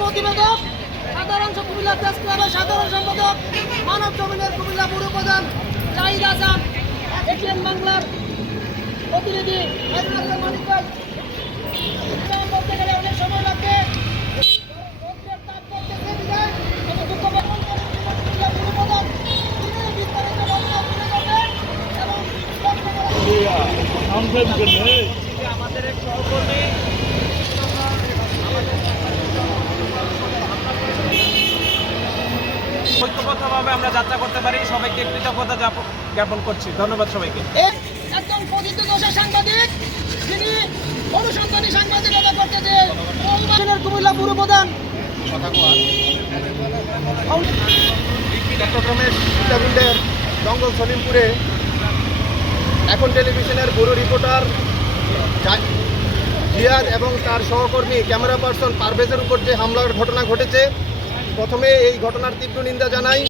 প্রতিবেদক, সাধারণ কুমিল্লা প্রেস ক্লাবের সাধারণ সম্পাদক, মানব জমিনের কুমিল্লা পুর প্রধান এটিএন বাংলার প্রতিনিধি রৌদ্রের তাপ পড়তেছে বিদায় আমি দুঃখ প্রকাশ করি কুমিল্লা পুর প্রধান তিনি বিস্তারিত বর্ণনা তুলে ধরবেন এবং আমাদের এক সহকর্মী ঐক্যবদ্ধভাবে আমরা যাত্রা করতে পারি সবাইকে কৃতজ্ঞতা জ্ঞাপন করছি। ধন্যবাদ সবাইকে। এক একজন প্রথিত দোষের সাংবাদিক তিনি অনুসন্ধানী সাংবাদিকতা মৌমানের কুমিল্লা পুর প্রধান। চট্টগ্রামের সীতাকুণ্ডের জঙ্গল সলিমপুরে এখন টেলিভিশনের ব্যুরো রিপোর্টার জা- জিয়াদ এবং তার সহকর্মী ক্যামেরা পার্সন পারভেজের উপর যে হামলার ঘটনা ঘটেছে প্রথমে এই ঘটনার তীব্র নিন্দা জানাই।